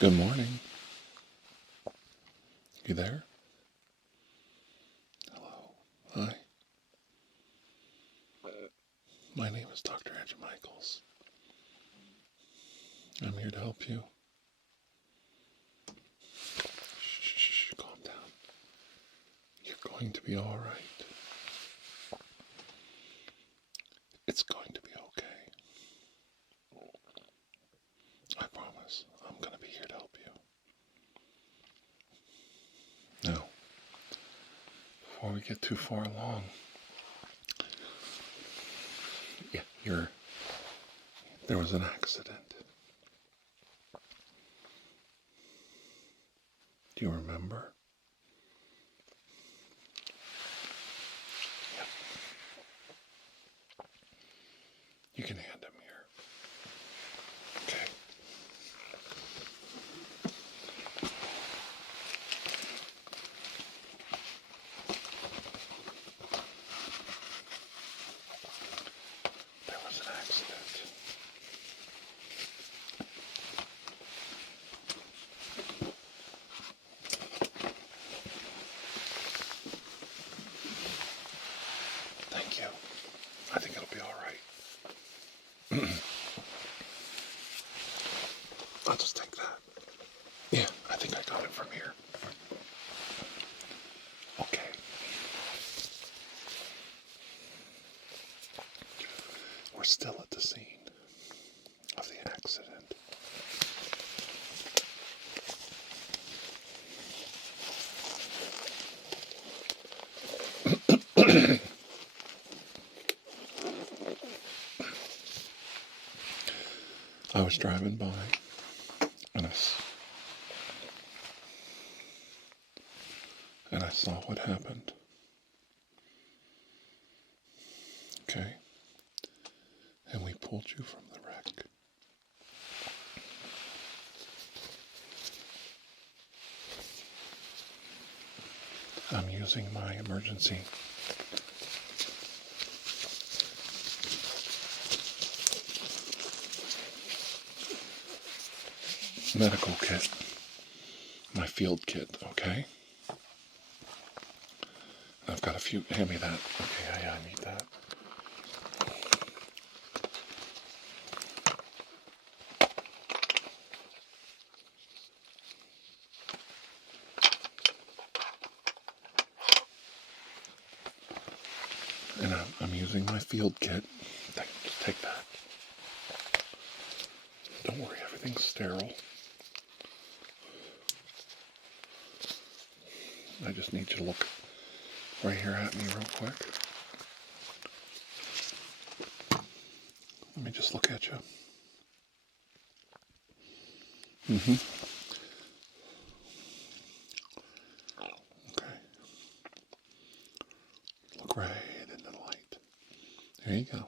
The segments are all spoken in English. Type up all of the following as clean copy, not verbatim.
Good morning. You there? Hello. Hi. My name is Dr. Andrew Michaels. I'm here to help you. Shh, calm down. You're going to be all right. It's going to be okay. I promise. I'm going to be here to help you. Now, before we get too far along, there was an accident. Do you remember? Yep. You can hand him here. Okay. There was an accident. Thank you. I think it'll be all right. I'll just take that. Yeah, I think I got it from here. Okay. We're still at the scene of the accident. I was driving by and I saw what happened. Okay? And we pulled you from the wreck. I'm using my emergency medical kit, my field kit, okay? I've got a few, hand me that. Okay, yeah, I need that. And I'm using my field kit. Just take that. Don't worry, everything's sterile. I just need you to look right here at me real quick. Let me just look at you. Okay. Look right into the light. There you go.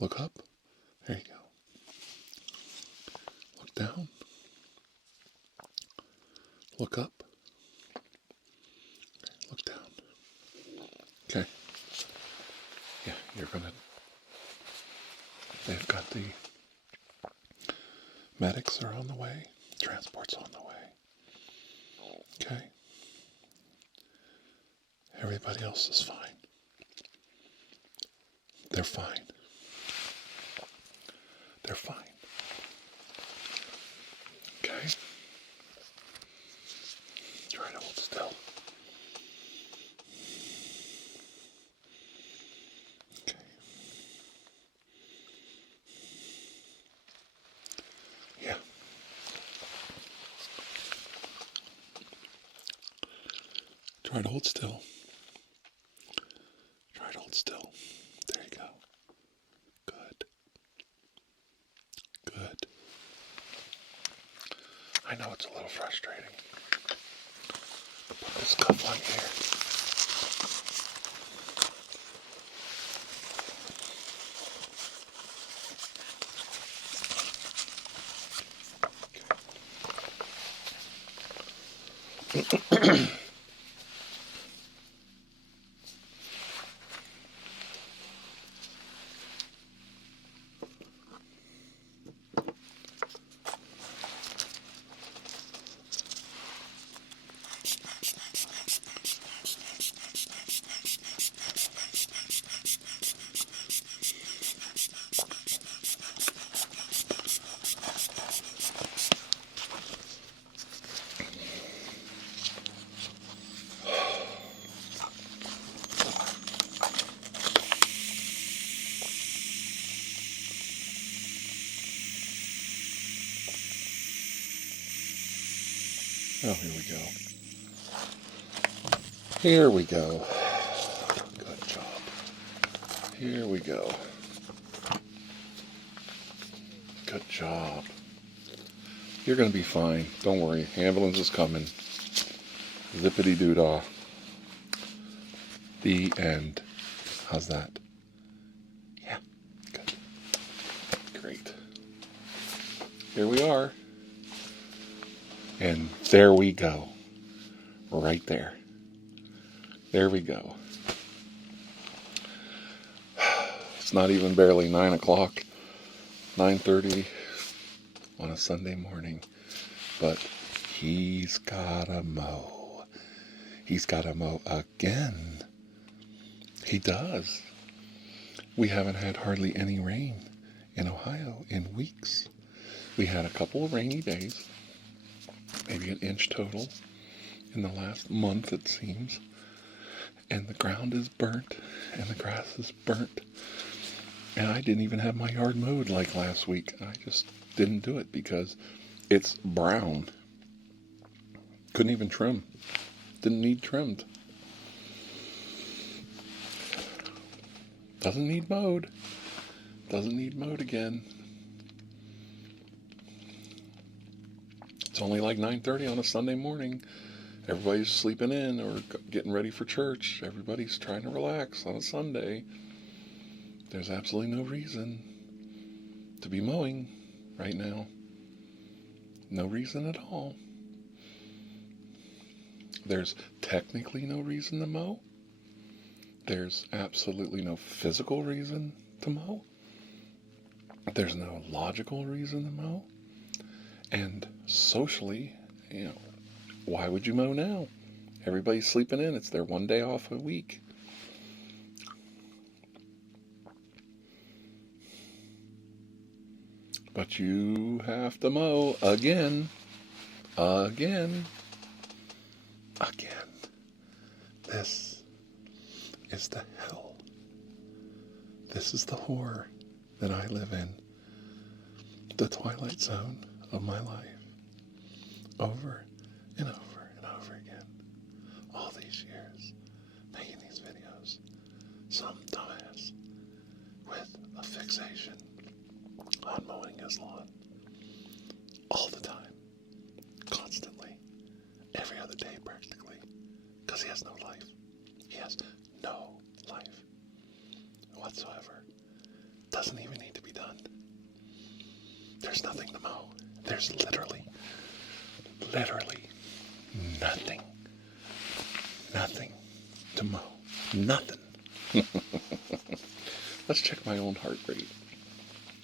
Look up. There you go. Look down. Look up. Look down. Okay. Yeah, they've got the medics are on the way. Transport's on the way. Okay. Everybody else is fine. They're fine. They're fine. Okay? Try to hold still. Okay. Yeah. Try to hold still. Try to hold still. There you go. Good. Good. I know it's a little frustrating. Put this cuff on here. Oh, here we go. Here we go. Good job. Here we go. Good job. You're going to be fine. Don't worry. Ambulance is coming. Zippity-doo-dah. The end. How's that? Yeah. Good. Great. Here we are. And there we go. Right there. There we go. It's not even barely 9 o'clock. 9:30 on a Sunday morning. But he's gotta mow. He's gotta mow again. He does. We haven't had hardly any rain in Ohio in weeks. We had a couple of rainy days. Maybe an inch total in the last month, it seems. And the ground is burnt, and the grass is burnt. And I didn't even have my yard mowed like last week. I just didn't do it because it's brown. Couldn't even trim. Didn't need trimmed. Doesn't need mowed. Doesn't need mowed again. It's only like 9:30 on a Sunday morning. Everybody's sleeping in or getting ready for church. Everybody's trying to relax on a Sunday. There's absolutely no reason to be mowing right now. No reason at all. There's technically no reason to mow. There's absolutely no physical reason to mow. There's no logical reason to mow. And socially, why would you mow now? Everybody's sleeping in. It's their one day off a week. But you have to mow again. Again. Again. This is the hell. This is the horror that I live in. The twilight zone of my life. Over and over and over again. All these years making these videos. Some dumbass with a fixation on mowing his lawn. All the time. Constantly. Every other day practically. Because he has no life. He has no life whatsoever. Doesn't even need to be done. There's nothing to mow. There's literally nothing to mow. Nothing. Let's check my own heart rate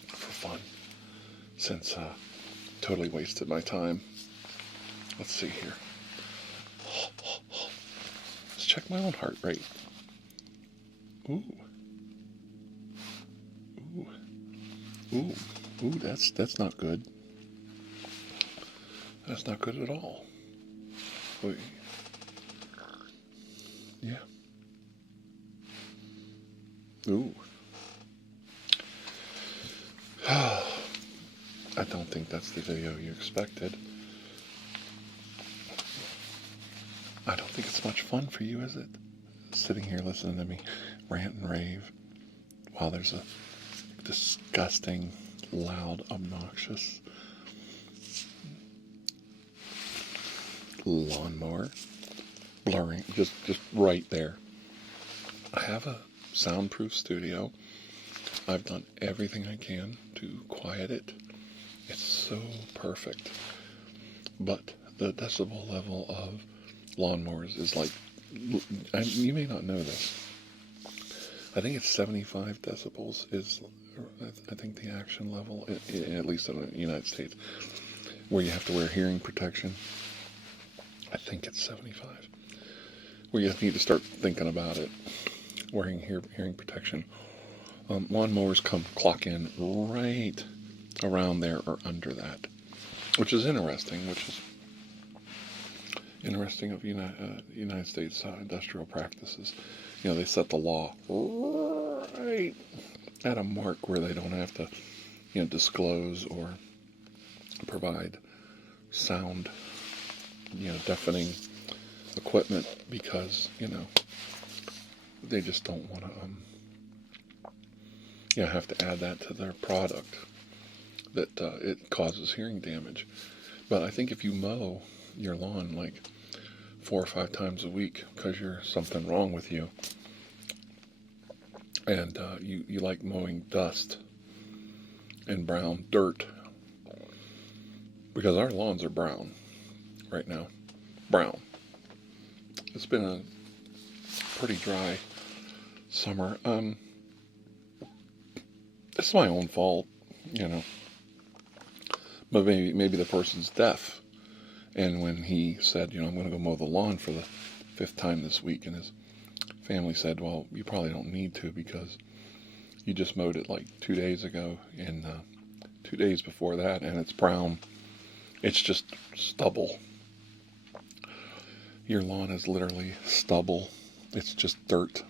for fun, since totally wasted my time. Let's see here. Let's check my own heart rate. Ooh, that's not good. That's not good at all. Wait. Yeah. Ooh. I don't think that's the video you expected. I don't think it's much fun for you, is it? Sitting here listening to me rant and rave while there's a disgusting, loud, obnoxious lawnmower blurring just right there. I have a soundproof studio. I've done everything I can to quiet it. It's so perfect. But the decibel level of lawnmowers is like, you may not know this. I think it's 75 decibels is, I think, the action level, at least in the United States, where you have to wear hearing protection. I think it's 75. Where you need to start thinking about it, wearing hearing protection. Lawnmowers clock in right around there or under that, which is interesting. Of United States industrial practices. They set the law right at a mark where they don't have to, disclose or provide sound deafening equipment because, they just don't want to, have to add that to their product, that it causes hearing damage. But I think if you mow your lawn like 4 or 5 times a week because you're something wrong with you, and you like mowing dust and brown dirt, because our lawns are brown right now. Brown. It's been a pretty dry summer. It's my own fault, but maybe the person's deaf, and when he said, I'm going to go mow the lawn for the 5th time this week, and his family said, well, you probably don't need to because you just mowed it like 2 days ago, and 2 days before that, and it's brown. It's just stubble. Your lawn is literally stubble. It's just dirt.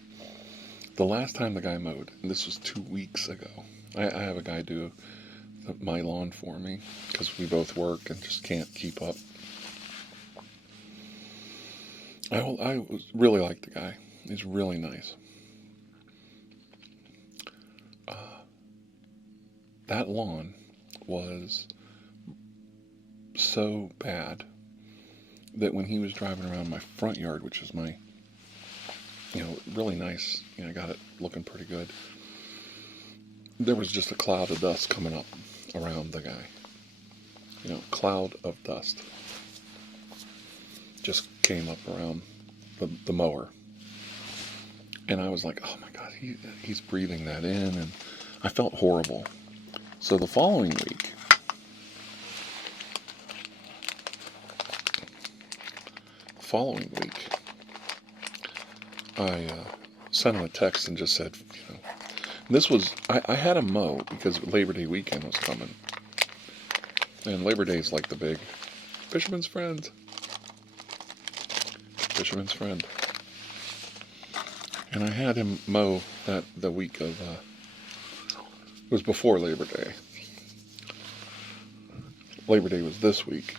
The last time the guy mowed, and this was 2 weeks ago, I have a guy do my lawn for me because we both work and just can't keep up. I really like the guy. He's really nice. That lawn was so bad that when he was driving around my front yard, which is my, really nice, I got it looking pretty good, there was just a cloud of dust coming up around the guy. Cloud of dust just came up around the mower. And I was like, oh my God, he's breathing that in, and I felt horrible. So the following week, I sent him a text and just said, this was, I had him mow because Labor Day weekend was coming. And Labor Day is like the big fisherman's friend. Fisherman's friend. And I had him mow the week of, it was before Labor Day. Labor Day was this week,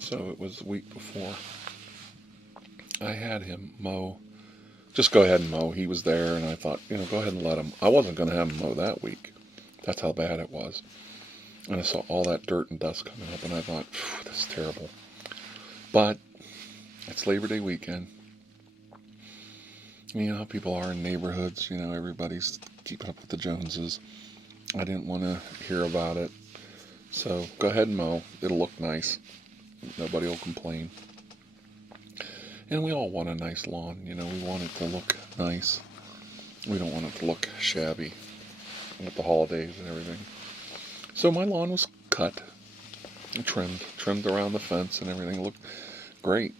so it was the week before. I had him mow, just go ahead and mow. He was there, and I thought, go ahead and let him. I wasn't going to have him mow that week. That's how bad it was. And I saw all that dirt and dust coming up, and I thought, this is terrible. But it's Labor Day weekend. You know how people are in neighborhoods, everybody's keeping up with the Joneses. I didn't want to hear about it. So go ahead and mow. It'll look nice. Nobody will complain. And we all want a nice lawn. We want it to look nice. We don't want it to look shabby with the holidays and everything. So my lawn was cut and trimmed around the fence and everything. It looked great.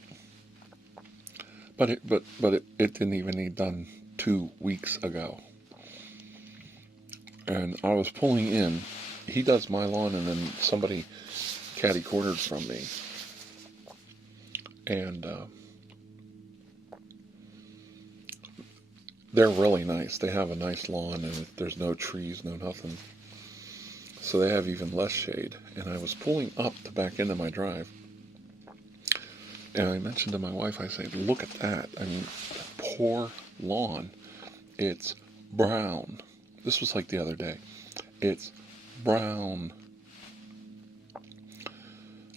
But it didn't even need done 2 weeks ago. And I was pulling in. He does my lawn, and then somebody catty-cornered from me. And they're really nice. They have a nice lawn, and there's no trees, no nothing. So they have even less shade. And I was pulling up to back into my drive. And I mentioned to my wife, I said, look at that. I mean, poor lawn. It's brown. This was like the other day. It's brown.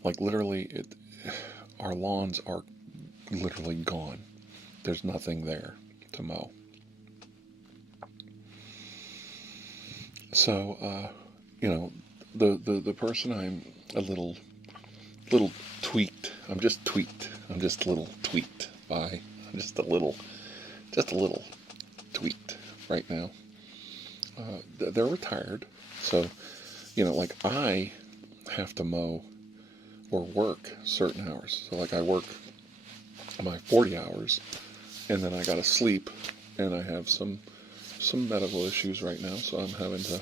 Like literally, our lawns are literally gone. There's nothing there to mow. So, the person, I'm a little tweaked. I'm just tweaked. I'm just a little tweaked by. I'm just a little tweaked right now. They're retired, so like I have to mow or work certain hours. So like I work my 40 hours, and then I gotta sleep, and I have some medical issues right now, so I'm having to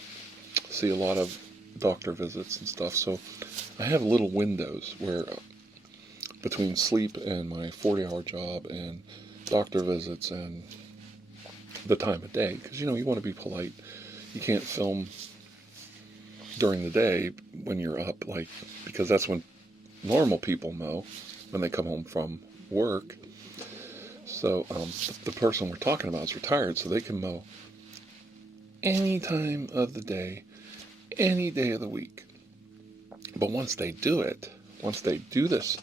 see a lot of doctor visits and stuff. So I have little windows where between sleep and my 40-hour job and doctor visits and the time of day, because you want to be polite. You can't film during the day when you're up, because that's when normal people mow. when they come home from work. So the person we're talking about is retired, so they can mow any time of the day, any day of the week. But once they do this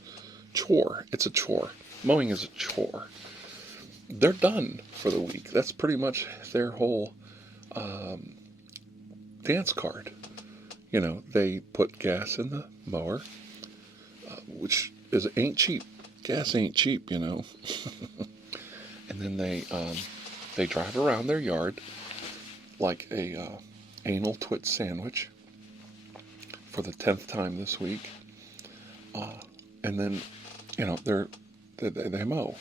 chore, it's a chore. Mowing is a chore. They're done for the week. That's pretty much their whole dance card. They put gas in the mower, which ain't cheap. Gas ain't cheap, And then they drive around their yard like a anal twit sandwich for the 10th time this week, and then they mow.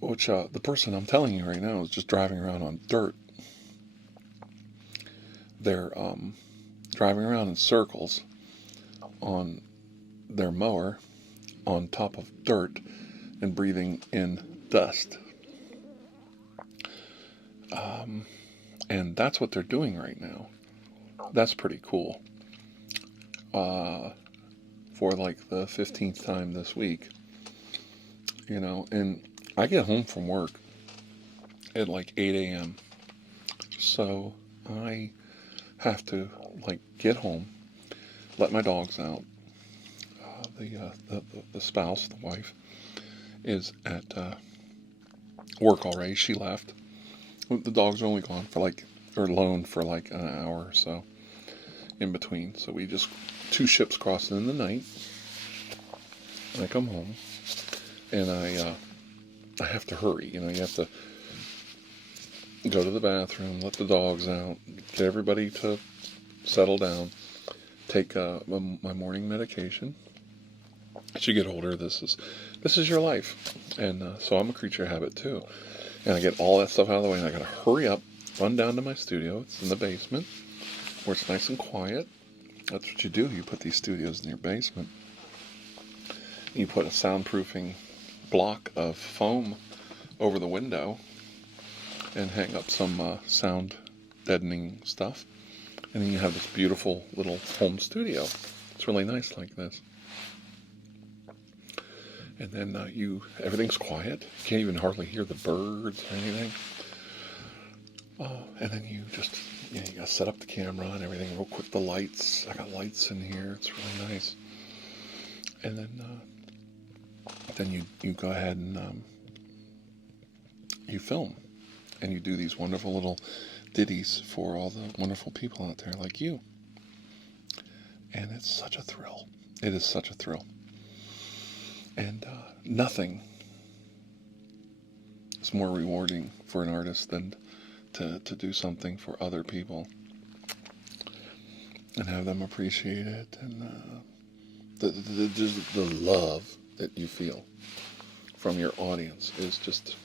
Which the person I'm telling you right now is just driving around on dirt. They're driving around in circles on their mower on top of dirt and breathing in dust. And that's what they're doing right now. That's pretty cool. For like the 15th time this week. And I get home from work at like 8 a.m. So I have to get home, let my dogs out. The spouse, the wife, is at work already. She left. The dogs are only gone or alone for an hour or so in between. So we just 2 ships crossing in the night. And I come home and I have to hurry. You have to go to the bathroom, let the dogs out, get everybody to settle down, take my morning medication. As you get older, this is your life, and so I'm a creature of habit too. And I get all that stuff out of the way, and I gotta hurry up, run down to my studio. It's in the basement, where it's nice and quiet. That's what you do. You put these studios in your basement. You put a soundproofing block of foam over the window, and hang up some sound deadening stuff, and then you have this beautiful little home studio. It's really nice like this. And then everything's quiet. You can't even hardly hear the birds or anything. And then you just, you gotta set up the camera and everything real quick. The lights, I got lights in here. It's really nice. And then you go ahead and you film, and you do these wonderful little ditties for all the wonderful people out there like you. And it's such a thrill. It is such a thrill. And nothing is more rewarding for an artist than to do something for other people and have them appreciate it, and the love that you feel from your audience is just,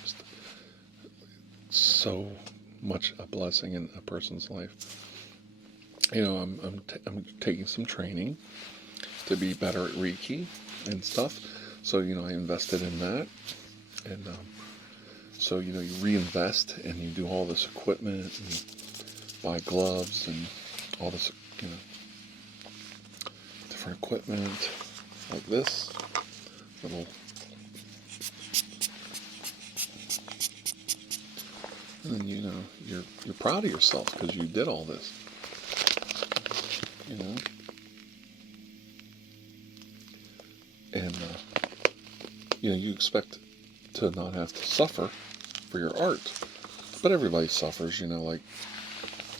just so much a blessing in a person's life. I'm taking some training to be better at Reiki and stuff. So, I invested in that. And so, you reinvest and you do all this equipment and buy gloves and all this, different equipment like this. Little. And then, you're proud of yourself because you did all this. And you expect to not have to suffer for your art, but everybody suffers. Like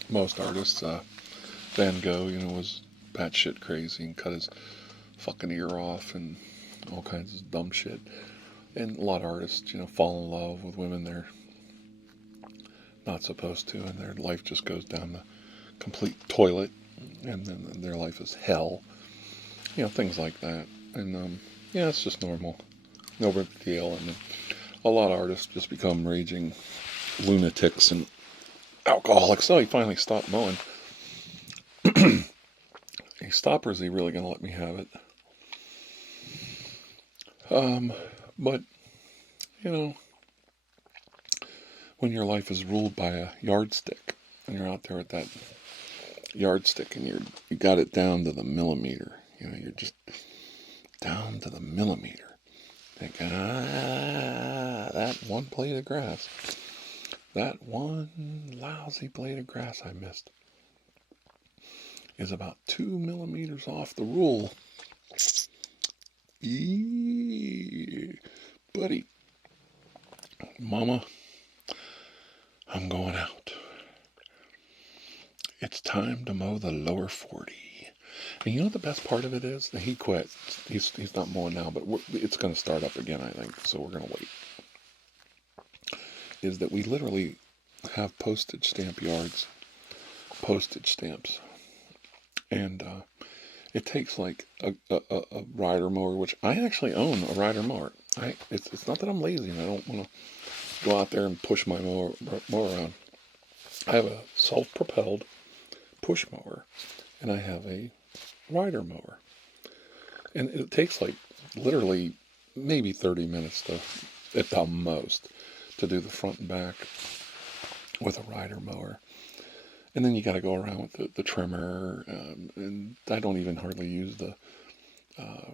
most artists. Van Gogh, was batshit crazy and cut his fucking ear off and all kinds of dumb shit. And a lot of artists, fall in love with women they're not supposed to, and their life just goes down the complete toilet, and then their life is hell. Things like that. And it's just normal. No big deal. And a lot of artists just become raging lunatics and alcoholics. So he finally stopped mowing. He stopped, or is he really going to let me have it? But, when your life is ruled by a yardstick, and you're out there with that yardstick and you got it down to the millimeter. You're just down to the millimeter. Think, that one blade of grass. That one lousy blade of grass I missed is about 2 millimeters off the rule. Buddy. Mama, I'm going out. It's time to mow the lower 40. And you know what the best part of it is? He quit. He's not mowing now, but it's going to start up again, I think. So we're going to wait. Is that we literally have postage stamp yards, postage stamps. And it takes like a rider mower, which I actually own a rider mower. It's not that I'm lazy and I don't want to go out there and push my mower around. I have a self-propelled push mower, and I have a rider mower. And it takes like literally maybe 30 minutes at the most to do the front and back with a rider mower. And then you got to go around with the trimmer, and I don't even hardly use the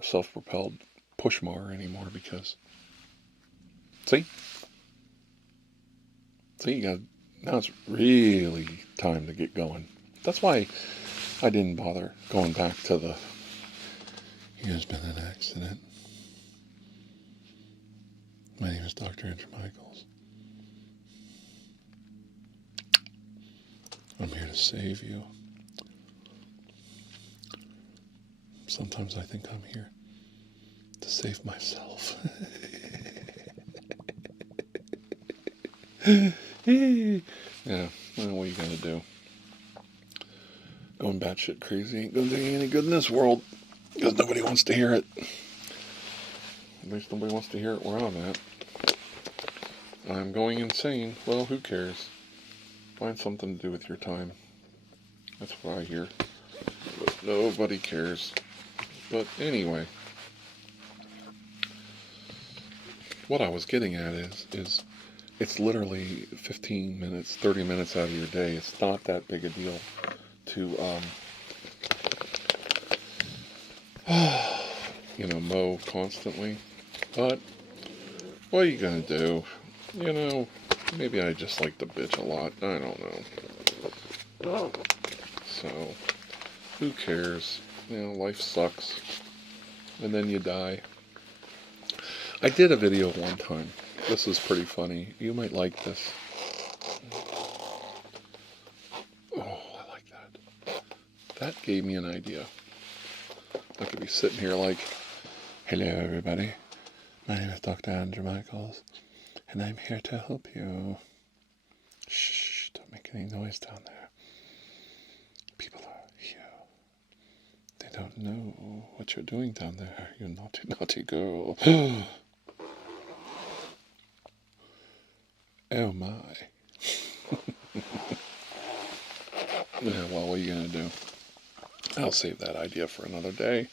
self-propelled push mower anymore because, see, now it's really time to get going. That's why I didn't bother going back to here's been an accident. My name is Dr. Andrew Michaels. I'm here to save you. Sometimes I think I'm here to save myself. Yeah, well, what are you gonna do? Going batshit crazy ain't gonna do you any good in this world, because nobody wants to hear it. At least nobody wants to hear it where I'm at. I'm going insane. Well, who cares? Find something to do with your time. That's what I hear. But nobody cares. But anyway, what I was getting at is it's literally 15 minutes, 30 minutes out of your day. It's not that big a deal to, mow constantly. But what are you going to do? Maybe I just like to bitch a lot. I don't know. So, who cares? Life sucks. And then you die. I did a video one time. This is pretty funny. You might like this. Oh, I like that. That gave me an idea. I could be sitting here like, hello everybody. My name is Dr. Andrew Michaels, and I'm here to help you. Shh, don't make any noise down there. People are here. They don't know what you're doing down there, you naughty, naughty girl. Oh my. Yeah, well, what are you going to do? I'll save that idea for another day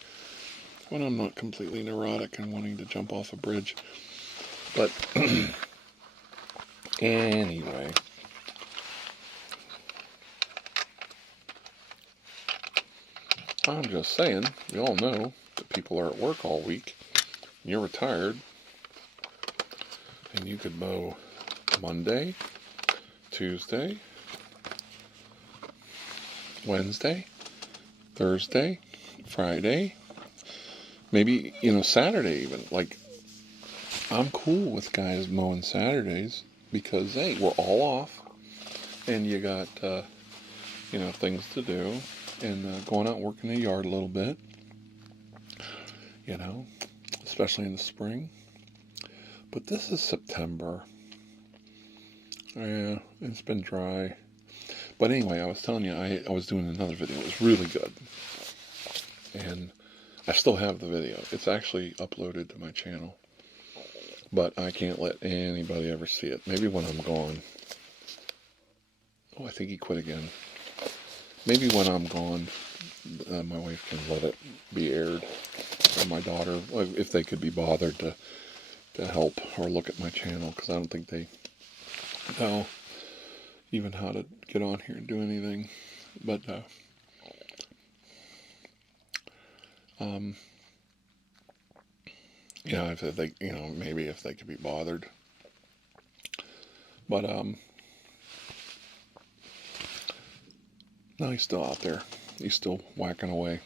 when I'm not completely neurotic and wanting to jump off a bridge. But anyway, I'm just saying, you all know that people are at work all week. You're retired, and you could mow Monday, Tuesday, Wednesday, Thursday, Friday, maybe, Saturday even. Like, I'm cool with guys mowing Saturdays because, hey, we're all off and you got, things to do and going out and working the yard a little bit, especially in the spring. But this is September. Yeah, it's been dry. But anyway, I was telling you, I was doing another video. It was really good. And I still have the video. It's actually uploaded to my channel. But I can't let anybody ever see it. Maybe when I'm gone. Oh, I think he quit again. Maybe when I'm gone, my wife can let it be aired. Or my daughter, if they could be bothered to help or look at my channel. Because I don't think they know even how to get on here and do anything. But Um, if they, maybe if they could be bothered. But no, he's still out there. He's still whacking away.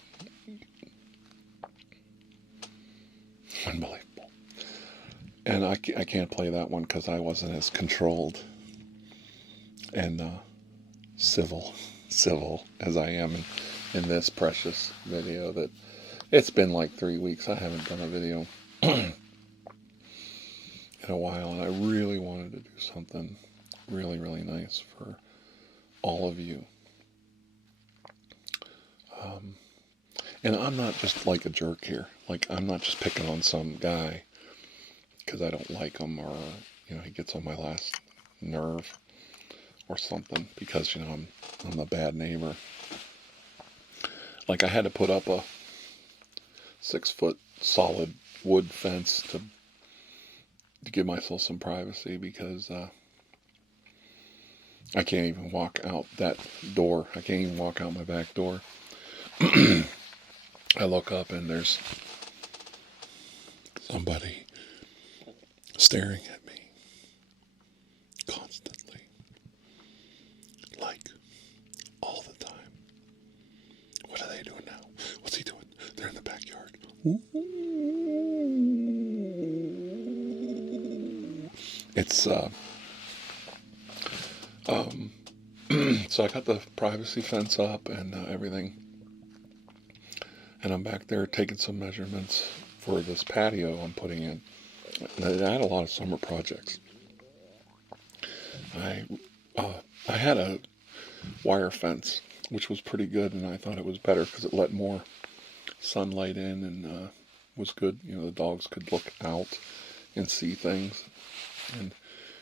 Unbelievable. And I can't play that one because I wasn't as controlled and civil as I am in this precious video. That it's been like 3 weeks. I haven't done a video in a while, and I really wanted to do something really, really nice for all of you. And I'm not just like a jerk here. Like, I'm not just picking on some guy because I don't like him, or he gets on my last nerve or something, because I'm a bad neighbor. Like, I had to put up a 6-foot solid wood fence to give myself some privacy, because I can't even walk out that door. I can't even walk out my back door. I look up and there's somebody staring at me constantly, like all the time. What are they doing now? What's he doing? They're in the backyard. Ooh. It's so I got the privacy fence up and everything, and I'm back there taking some measurements for this patio I'm putting in. I had a lot of summer projects. I had a wire fence, which was pretty good, and I thought it was better because it let more sunlight in and was good. The dogs could look out and see things and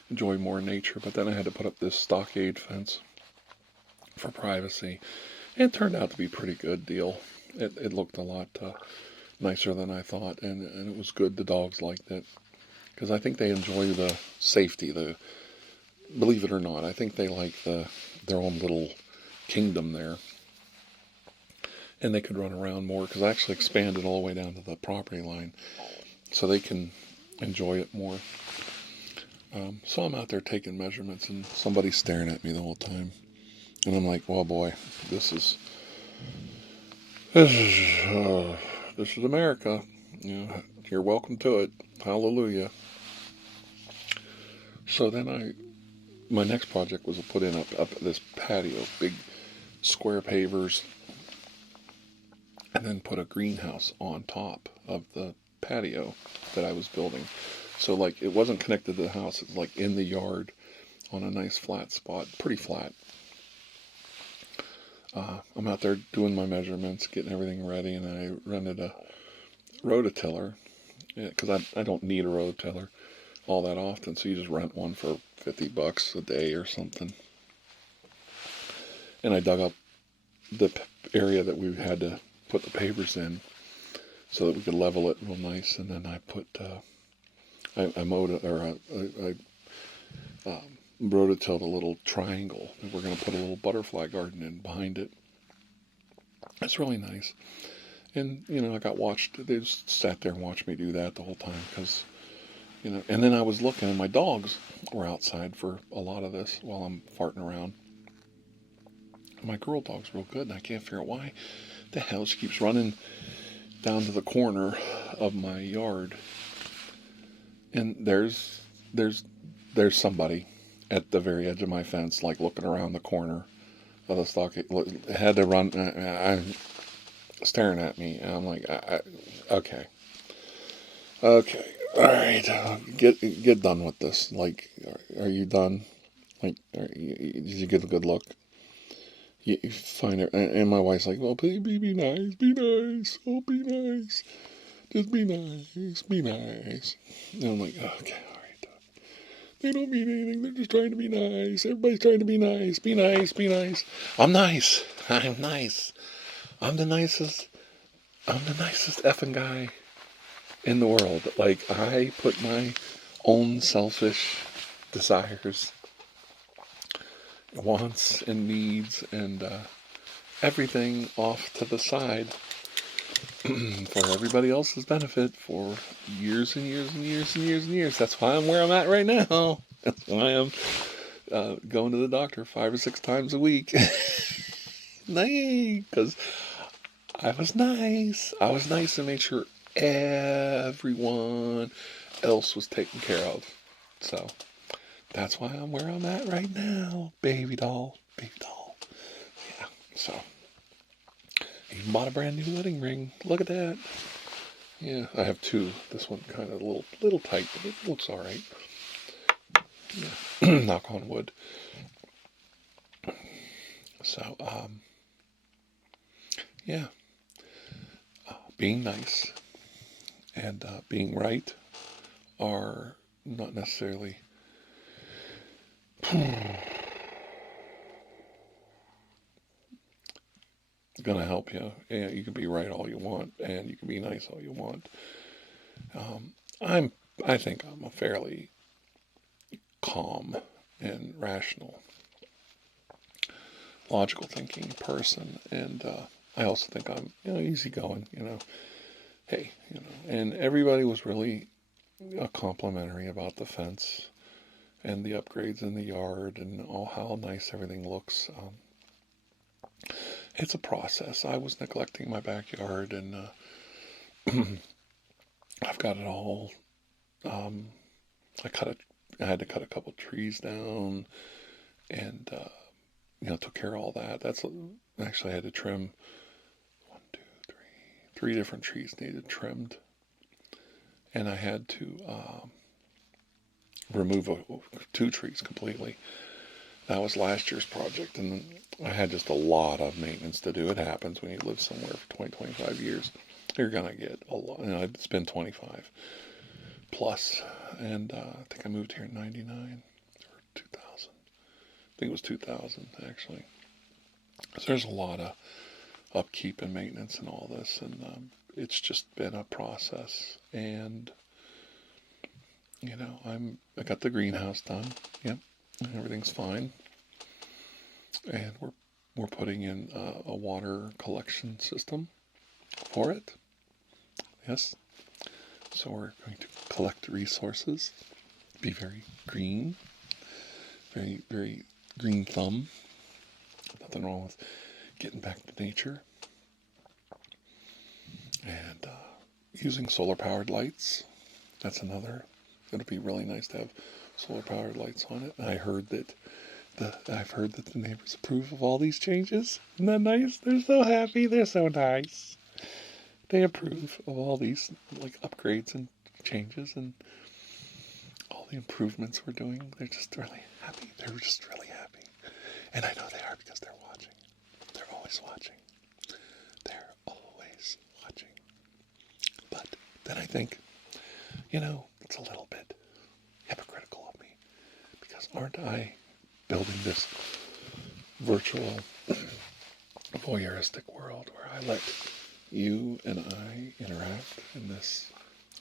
enjoy more nature. But then I had to put up this stockade fence for privacy, and it turned out to be a pretty good deal. It looked a lot nicer than I thought, and it was good. The dogs liked it because I think they enjoy the safety. Believe it or not, I think they like their own little kingdom there, and they could run around more because I actually expanded all the way down to the property line so they can enjoy it more. So I'm out there taking measurements, and somebody's staring at me the whole time, and I'm like, well, boy, this is America. You're welcome to it. Hallelujah. So then my next project was to put in up this patio, big square pavers, and then put a greenhouse on top of the patio that I was building. So like it wasn't connected to the house, it's like in the yard on a nice flat spot, pretty flat. I'm out there doing my measurements, getting everything ready, and I rented a rototiller, because I don't need a rototiller all that often, so you just rent one for $50 a day or something. And I dug up the area that we had to put the pavers in so that we could level it real nice, and then I put I mowed it, or I rototilled a little triangle, and we're going to put a little butterfly garden in behind it. It's really nice. And, I got watched. They just sat there and watched me do that the whole time because, and then I was looking, and my dogs were outside for a lot of this while I'm farting around. And my girl dog's real good, and I can't figure out why the hell she keeps running down to the corner of my yard. And there's somebody at the very edge of my fence, like looking around the corner of the stockade. Had to run, staring at me, and I'm like, okay, all right, get done with this. Like, are you done? Like, did you get a good look? You find it, and my wife's like, well, please be nice, oh, be nice, just be nice. And I'm like, okay. They don't mean anything. They're just trying to be nice. Everybody's trying to be nice. Be nice. I'm nice. I'm nice. I'm the nicest effing guy in the world. Like, I put my own selfish desires, wants and needs, and everything off to the side for everybody else's benefit for years and years and years and years and years. That's why I'm where I'm at right now. That's why I'm going to the doctor 5 or 6 times a week. Because I was nice. I was nice and made sure everyone else was taken care of. So that's why I'm where I'm at right now. Baby doll. Baby doll. Yeah. So even bought a brand new wedding ring. Look at that. Yeah, I have 2. This one kind of a little tight, but it looks all right. Yeah. Knock on wood. So, yeah. Being nice and being right are not necessarily going to help you. And you can be right all you want, and you can be nice all you want. I think I'm a fairly calm and rational, logical thinking person, and I also think I'm easygoing. Hey, and everybody was really complimentary about the fence and the upgrades in the yard and how nice everything looks. It's a process. I was neglecting my backyard, and I've got it all. I had to cut a couple trees down, and took care of all that. That's actually I had to trim 1, 2, 3 different trees needed trimmed, and I had to remove 2 trees completely. That was last year's project, and I had just a lot of maintenance to do. It happens when you live somewhere for 20, 25 years. You're going to get a lot. It's been 25 plus, and I think I moved here in 99 or 2000. I think it was 2000, actually. So there's a lot of upkeep and maintenance and all this, and it's just been a process. And, I got the greenhouse done. Yep. Everything's fine, and we're putting in a water collection system for it. Yes, so we're going to collect resources, be very green, very very green thumb. Nothing wrong with getting back to nature, and using solar powered lights. That's another. It'll be really nice to have solar powered lights on it. And I've heard that the neighbors approve of all these changes. Isn't that nice? They're so happy. They're so nice. They approve of all these upgrades and changes and all the improvements we're doing. They're just really happy. They're just really happy. And I know they are because they're watching. They're always watching. They're always watching. But then I think, it's a little bit hypocritical of me, because aren't I building this virtual voyeuristic world where I let you and I interact in this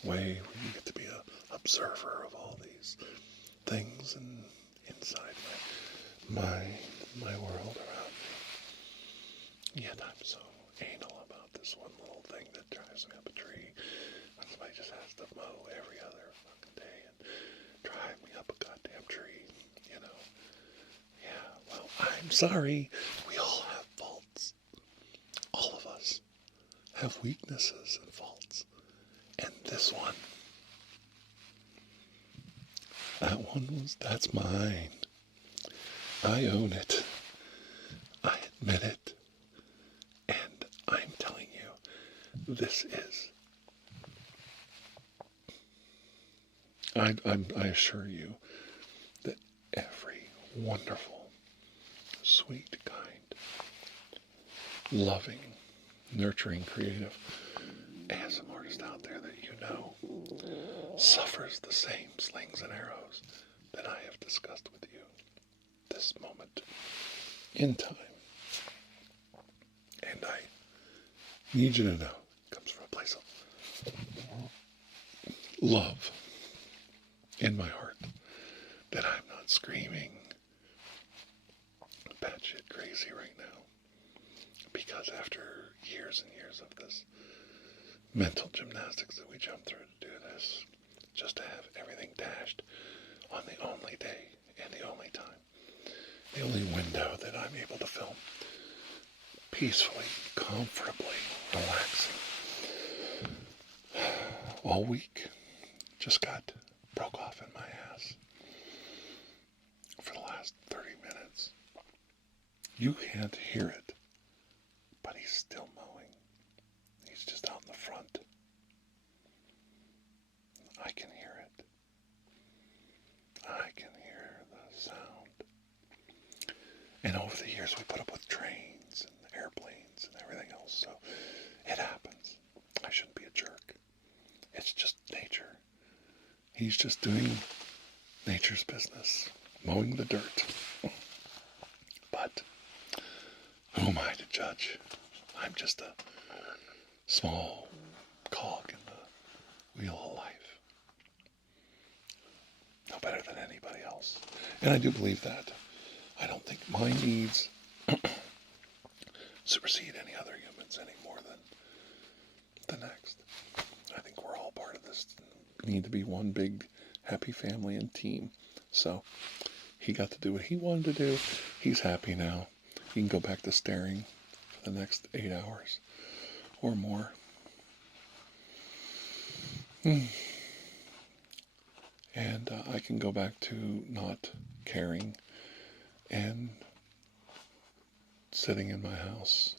way where you get to be an observer of all these things and inside my world around me. Yet I'm so anal about this one little thing that drives me up a tree when somebody just has to mow every other fucking day and drive me up a goddamn tree, Yeah, well, I'm sorry. We all have faults. All of us have weaknesses and faults. And this one, that's mine. I own it. I admit it. And I'm telling you, this is, I assure you that every wonderful, sweet, kind, loving, nurturing, creative ASMR artist out there that suffers the same slings and arrows that I have discussed with you this moment in time. And I need you to know it comes from a place of love in my heart, that I'm not screaming batshit crazy right now, because after years and years of this mental gymnastics that we jump through to do this, just to have everything dashed on the only day and the only time, the only window that I'm able to film peacefully, comfortably, relaxing. All week just broke off in my ass for the last 30 minutes. You can't hear it, but he's still mowing. He's just out in the front. I can hear it. I can hear the sound. And over the years we put up with trains and airplanes and everything else, so it happens. I shouldn't be a jerk. It's just nature. He's just doing nature's business, mowing the dirt. But who am I to judge? I'm just a small cog in the wheel of life. No better than anybody else. And I do believe that. I don't think my needs supersede any other humans any more than the next. I think we're all part of this. Need to be one big happy family and team. So he got to do what he wanted to do. He's happy now. He can go back to staring for the next 8 hours or more. And I can go back to not caring and sitting in my house,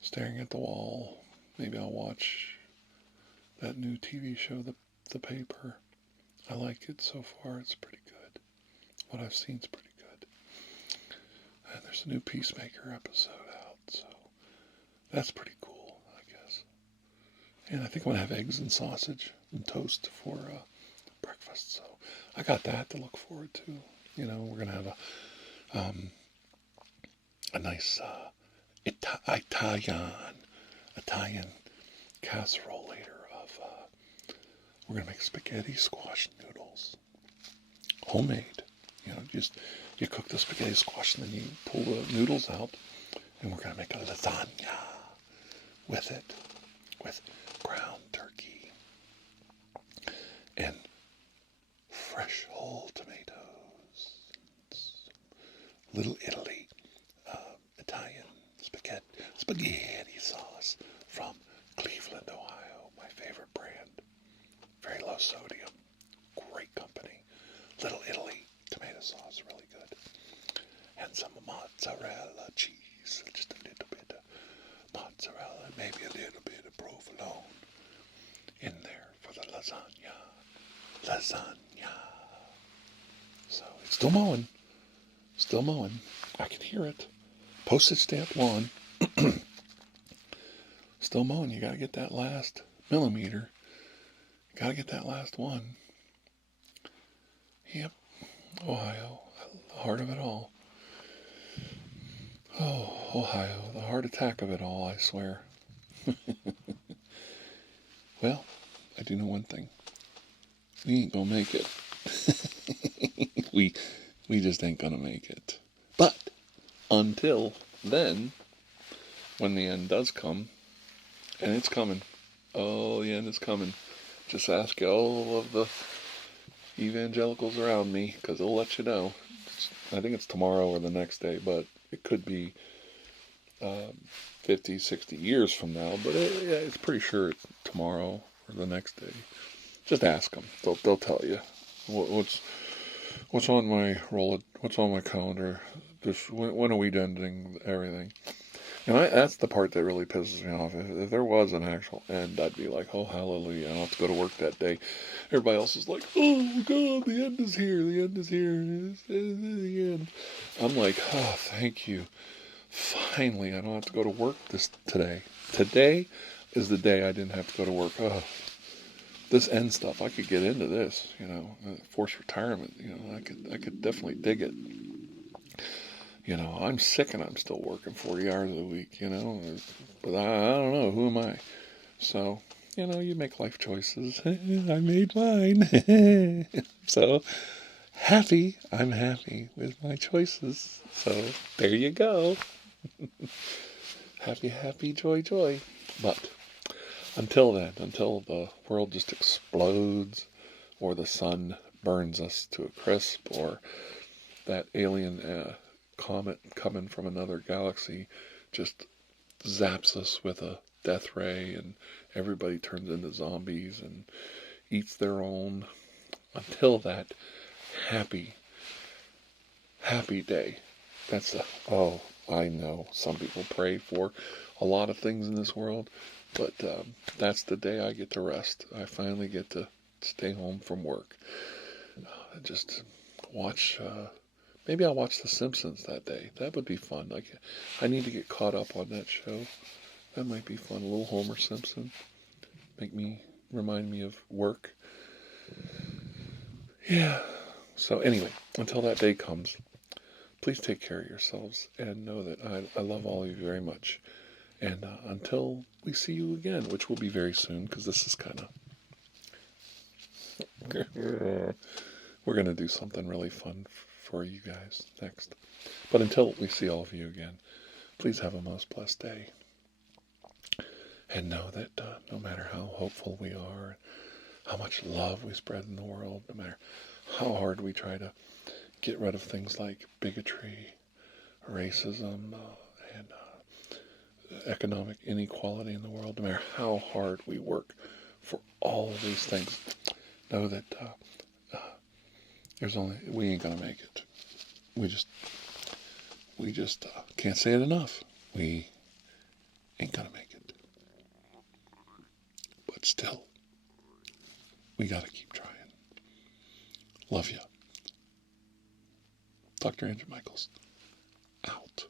staring at the wall. Maybe I'll watch that new TV show, The Paper. I like it so far. It's pretty good. What I've seen is pretty good. And there's a new Peacemaker episode out, so that's pretty cool, I guess. And I think I'm going to have eggs and sausage and toast for breakfast, so I got that to look forward to. You know, we're going to have a nice Italian casserole later of, we're going to make spaghetti squash noodles. Homemade. You know, you cook the spaghetti squash and then you pull the noodles out, and we're going to make a lasagna with it, with ground turkey and fresh whole tomatoes, Little Italy Italian spaghetti sauce from Cleveland, Ohio, my favorite brand. Very low sodium, great company. Little Italy tomato sauce, really good. And some mozzarella cheese, just a little bit of mozzarella, maybe a little bit of provolone in there for the lasagna. So it's still mowing. I can hear it. Postage stamp lawn. Still mowing. You gotta get that last millimeter. You gotta get that last one. Yep. Ohio. The heart of it all. Oh, Ohio. The heart attack of it all, I swear. Well, I do know one thing. We ain't gonna make it. We just ain't gonna make it. But until then, when the end does come, and it's coming. Oh, the end is coming. Just ask all of the evangelicals around me, because they'll let you know. I think it's tomorrow or the next day, but it could be 50, 60 years from now. But it's pretty sure it's tomorrow or the next day. Just ask them. They'll tell you what's on my what's on my calendar. Just when are we ending everything? And that's the part that really pisses me off. If there was an actual end, I'd be like, oh, hallelujah, I don't have to go to work that day. Everybody else is like, oh, God, the end is here. The end is here. It's the end. I'm like, oh, thank you. Finally, I don't have to go to work today. Today is the day I didn't have to go to work. Oh, this end stuff, I could get into this, forced retirement. I could definitely dig it. I'm sick and I'm still working 40 hours a week, but I don't know, who am I? So, you make life choices. I made mine. So, I'm happy with my choices. So, there you go. Happy, joy. But Until then, until the world just explodes, or the sun burns us to a crisp, or that alien comet coming from another galaxy just zaps us with a death ray, and everybody turns into zombies and eats their own. Until that happy, happy day. That's the, oh, I know some people pray for a lot of things in this world, but that's the day I get to rest. I finally get to stay home from work. Just watch, maybe I'll watch The Simpsons that day. That would be fun. Like, I need to get caught up on that show. That might be fun. A little Homer Simpson. Remind me of work. Yeah. So anyway, until that day comes, please take care of yourselves and know that I love all of you very much. And until we see you again, which will be very soon, because this is kind of... We're going to do something really fun for you guys next. But until we see all of you again, please have a most blessed day. And know that no matter how hopeful we are, how much love we spread in the world, no matter how hard we try to get rid of things like bigotry, racism, and economic inequality in the world, no matter how hard we work for all of these things, know that we ain't gonna make it. We just can't say it enough. We ain't gonna make it. But still, we gotta keep trying. Love ya. Dr. Andrew Michaels, out.